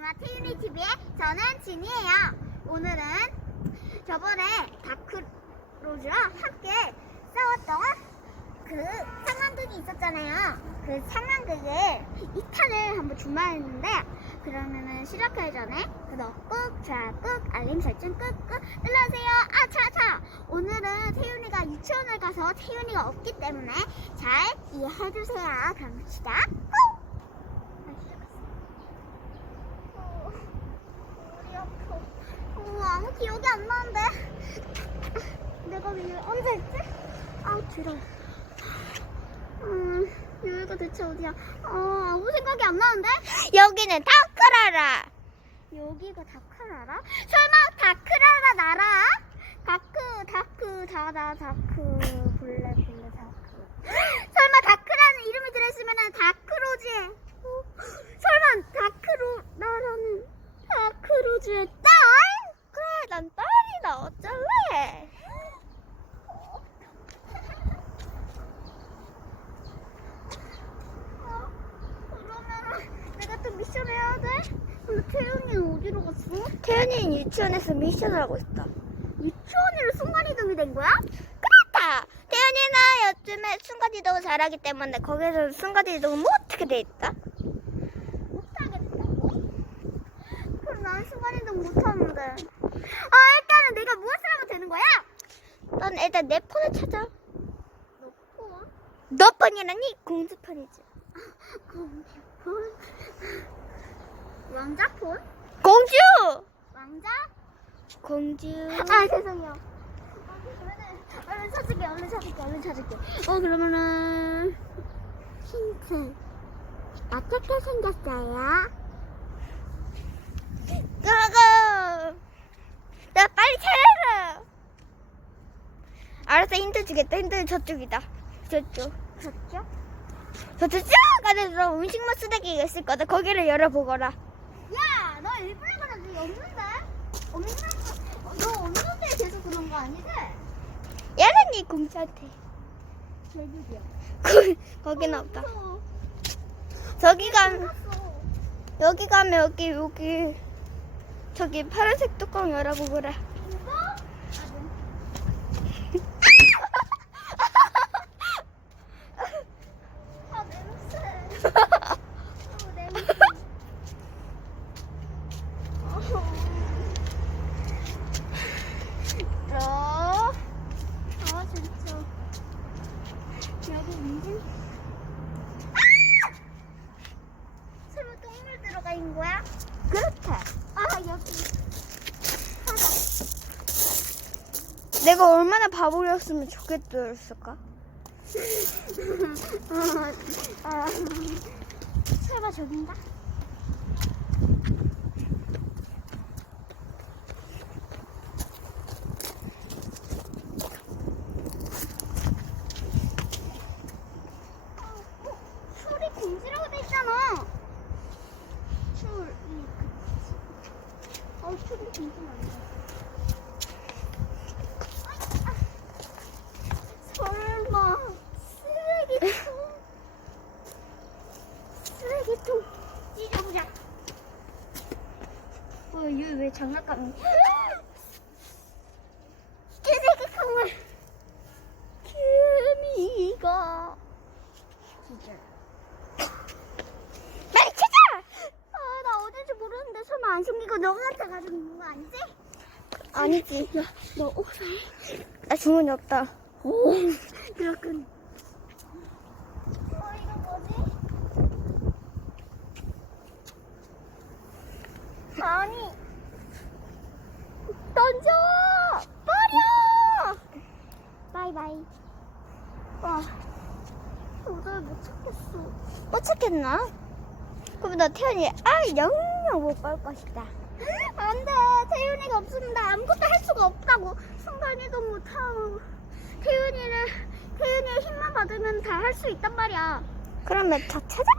언니와 태윤이 TV의 저는 진이에요. 오늘은 저번에 다크로즈와 함께 싸웠던 그 상황극이 있었잖아요. 그 상황극을 2탄을 한번 준비했는데 그러면은 시작하기 전에 구독 꾹, 좋아요 꾹, 알림 설정 꾹 꾹 눌러주세요. 아, 차차! 오늘은 태윤이가 유치원을 가서 태윤이가 없기 때문에 잘 이해해주세요. 그럼 시작! 꾹! 아, 시작했어. 어, 머리 아파. 어, 아무 기억이 안 나는데. 내가 왜 언제 했지? 아우, 들어. 음, 여기가 대체 어디야? 어, 아무 생각이 안 나는데? 여기는 다크라라. 여기가 다크라라? 설마 다크라라 나라? 다크, 다크, 다다, 다크, 블랙, 블랙, 다크. 설마 다크라는 이름이 들어있으면은 다크로즈의, 어? 설마 다크로, 나라는 다크로즈의 딸? 그래, 난 딸이다. 어쩔래? 어? 그러면은 내가 또 미션 해야 돼? 근데 태윤이는 어디로 갔어? 태연이는 유치원에서 미션을 하고 있다. 유치원으로 순간이동이 된 거야? 그렇다. 태연이는 요즘에 순간이동을 잘하기 때문에 거기서 순간이동을 뭐 어떻게 돼 있다? 못하겠다고? 그럼 난 순간이동 못하는데. 아, 일단은 내가 무엇을 하면 되는 거야? 넌 일단 내 폰을 찾아. 너 폰? 너 폰이라니 공주 폰이지. 폰? 왕자 폰? 공주! 왕자? 공주. 아, 죄송해요. 얼른 찾을게, 얼른 찾을게, 얼른 찾을게. 어, 그러면은. 힌트. 어떻게 생겼어요? 가가. 나 빨리 찾아라. 알았어, 힌트 주겠다. 힌트는 저쪽이다. 저쪽. 그렇죠? 저쪽 쭉 안에서 음식물 쓰레기가 있을 거다. 거기를 열어보거라. 일부러 그러지 없는데? 없는 거, 어, 너 없는데 계속 그런 거 아니지? 얘는 네 공주한테. 제주도야. 거기, 거기는 없다. 저기 가면, 끝났어. 여기 가면 여기, 여기. 저기 파란색 뚜껑 열어보거라. 이거? 아, 네. 아, 냄새. 아, 냄새. 어. 아, 진짜. 여기 인진? 아! 설마 똥물 들어가 있는 거야? 그렇다. 아, 여기. 내가 얼마나 바보였으면 좋겠었을까? 어, 아, 설마 저긴가? 어, 어, 술이 공지라고 돼 있잖아. 술, 이, 그, 어, 술이 공지 아니야. 설마 쓰레기통 쓰레기통 찢어보자 어, 얘왜 장난감이? 쓰레기통을 개미가 진짜 빨리 찾아! 아 나 어딘지 모르는데 설마 안 숨기고 너한테 가지고 있는 거 아니지? 아니지. 너 옷을 나 주머니 없다. 오 그렇군 어 이거 뭐지? 아니 던져 버려 바이바이 와 도저히 못 찾겠어 못 찾겠나? 그럼 나 태연이 아 영영 못볼 것이다. 안 돼 태윤이가 없으면 나 아무것도 할 수가 없다고 순간이동 못하고 태윤이를 태윤이의 힘만 받으면 다 할 수 있단 말이야 그러면 다 찾아봐!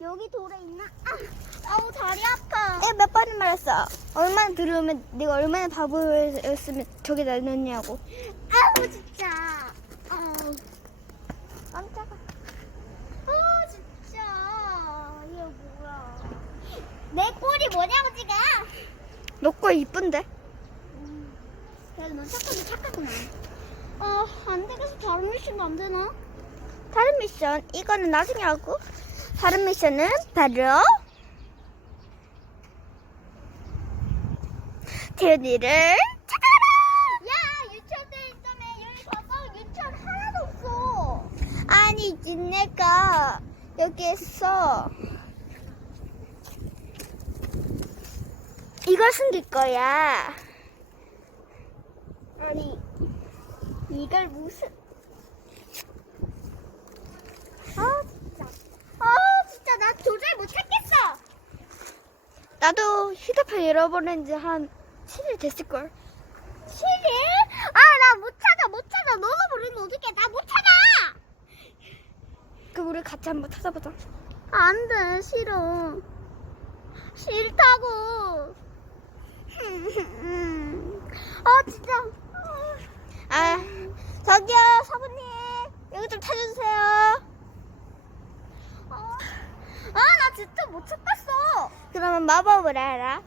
여기 돌에 있나? 아, 아우 다리 아파 내가 몇 번을 말했어. 얼마나 들으면 내가 얼마나 바보였으면 저기다 넣냐고. 아우 진짜 아우 깜짝아. 아 진짜 이게 뭐야 너거 이쁜데? 그래도 넌 착하게 착하구나. 어, 안 되겠어. 다른 미션도 안 되나? 다른 미션 이거는 나중에 하고 다른 미션은 바로 태연이를 찾아라. 야, 유치원대 있다며. 여기 봐봐. 유치원 하나도 없어. 아니지 내가 여기에서 이걸 숨길 거야. 아니, 이걸 무슨. 아, 진짜. 아, 진짜 나 도저히 못 찾겠어. 나도 휴대폰 잃어버린 지 한 7일 됐을걸. 시리? 아, 나 못 찾아, 못 찾아. 너가 모르면 어떡해. 나 못 찾아. 그럼 우리 같이 한번 찾아보자. 안 돼, 싫어. 싫다고. 아, 진짜. 아, 저기요, 사부님. 여기 좀 찾아주세요. 아, 나 진짜 못 찾겠어. 그러면 마법을 해라.